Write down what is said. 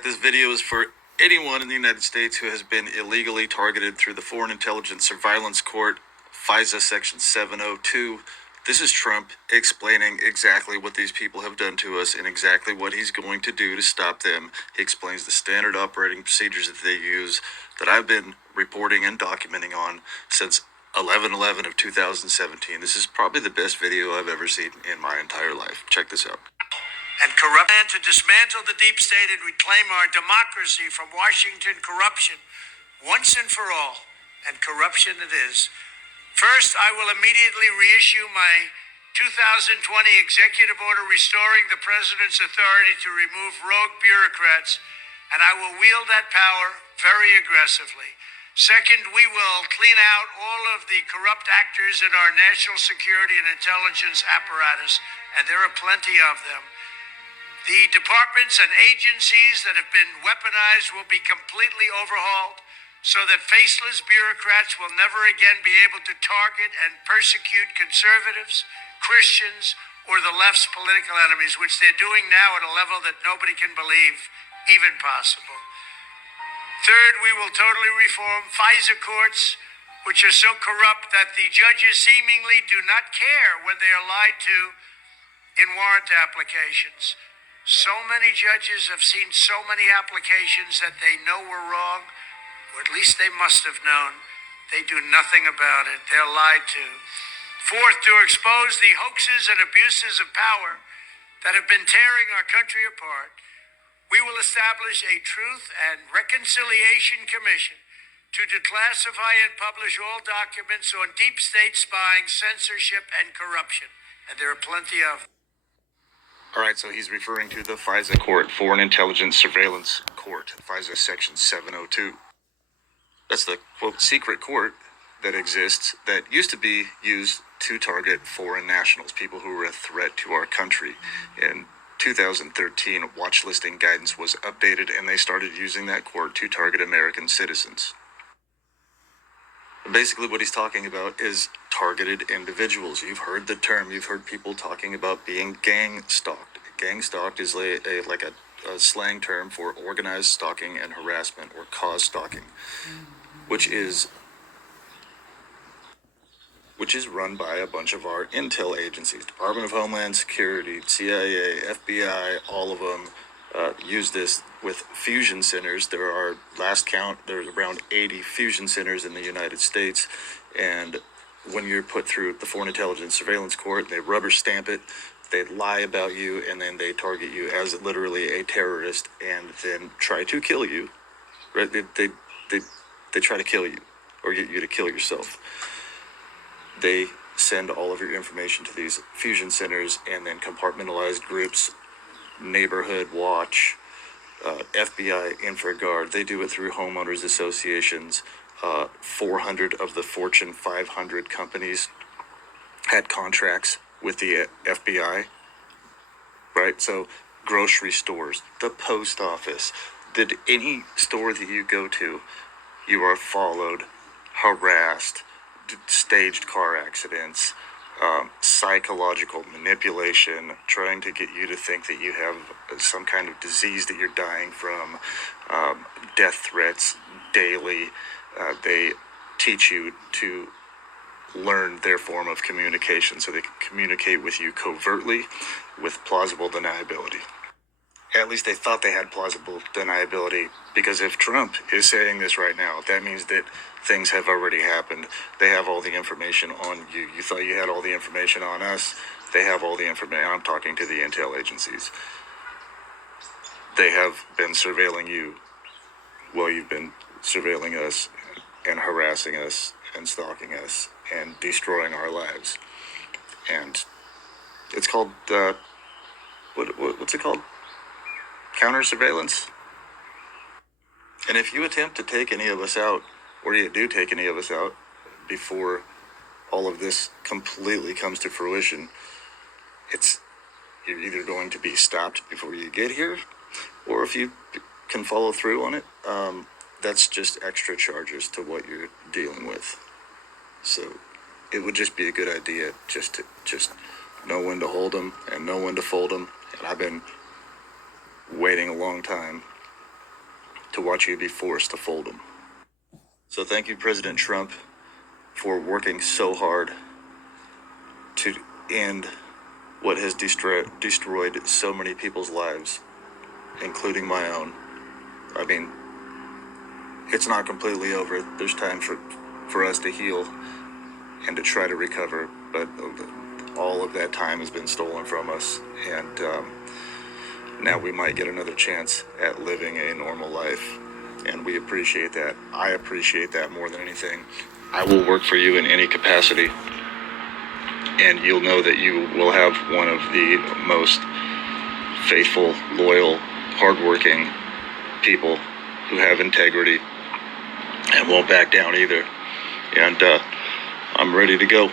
This video is for anyone in the United States who has been illegally targeted through the Foreign Intelligence Surveillance Court, FISA Section 702. This is Trump explaining exactly what these people have done to us and exactly what he's going to do to stop them. He explains the standard operating procedures that they use that I've been reporting and documenting on since 11/11 of 2017. This is probably the best video I've ever seen in my entire life. Check this out. And corrupt and to dismantle the deep state and reclaim our democracy from Washington corruption once and for all. And corruption it is. First, I will immediately reissue my 2020 executive order restoring the president's authority to remove rogue bureaucrats, and I will wield that power very aggressively. Second, we will clean out all of the corrupt actors in our national security and intelligence apparatus, and there are plenty of them. The departments and agencies that have been weaponized will be completely overhauled so that faceless bureaucrats will never again be able to target and persecute conservatives, Christians, or the left's political enemies, which they're doing now at a level that nobody can believe even possible. Third, we will totally reform FISA courts, which are so corrupt that the judges seemingly do not care when they are lied to in warrant applications. So many judges have seen so many applications that they know were wrong, or at least they must have known. They do nothing about it. They're lied to. Fourth, to expose the hoaxes and abuses of power that have been tearing our country apart, we will establish a Truth and Reconciliation Commission to declassify and publish all documents on deep state spying, censorship, and corruption. And there are plenty of them. All right, so he's referring to the FISA court, Foreign Intelligence Surveillance Court, FISA Section 702. That's the, quote, secret court that exists that used to be used to target foreign nationals, people who were a threat to our country. In 2013, watch listing guidance was updated, and they started using that court to target American citizens. Basically, what he's talking about is targeted individuals. You've heard the term. You've heard people talking about being gang stalked. Gang stalked is like a slang term for organized stalking and harassment, or cause stalking, which is run by a bunch of our intel agencies, Department of Homeland Security, CIA, FBI, all of them use this with fusion centers. There are, last count, there's around 80 fusion centers in the United States, and when you're put through the Foreign Intelligence Surveillance Court, they rubber stamp it, they lie about you, and then they target you as literally a terrorist and then try to kill you, right? They try to kill you or get you to kill yourself. They send all of your information to these fusion centers, and then compartmentalized groups, Neighborhood Watch, FBI, InfraGard, they do it through homeowners associations. 400 of the Fortune 500 companies had contracts with the FBI, right? So grocery stores, the post office, any store that you go to, you are followed, harassed, staged car accidents, psychological manipulation, trying to get you to think that you have some kind of disease that you're dying from, death threats daily. They teach you to learn their form of communication so they can communicate with you covertly with plausible deniability. At least they thought they had plausible deniability, because if Trump is saying this right now, that means that things have already happened. They have all the information on you. You thought you had all the information on us. They have all the information. I'm talking to the intel agencies. They have been surveilling you while you've been surveilling us and harassing us and stalking us and destroying our lives. And it's called, what's it called? Counter surveillance. And if you attempt to take any of us out, or you do take any of us out before all of this completely comes to fruition, you're either going to be stopped before you get here, or if you can follow through on it, that's just extra charges to what you're dealing with. So it would just be a good idea just to know when to hold them and know when to fold them. And I've been waiting a long time to watch you be forced to fold them. So thank you, President Trump, for working so hard to end what has destroyed so many people's lives, including my own. I mean, it's not completely over. There's time for us to heal and to try to recover, but all of that time has been stolen from us, and now we might get another chance at living a normal life, and we appreciate that. I appreciate that more than anything. I will work for you in any capacity, and you'll know that you will have one of the most faithful, loyal, hardworking people who have integrity and won't back down either. And I'm ready to go.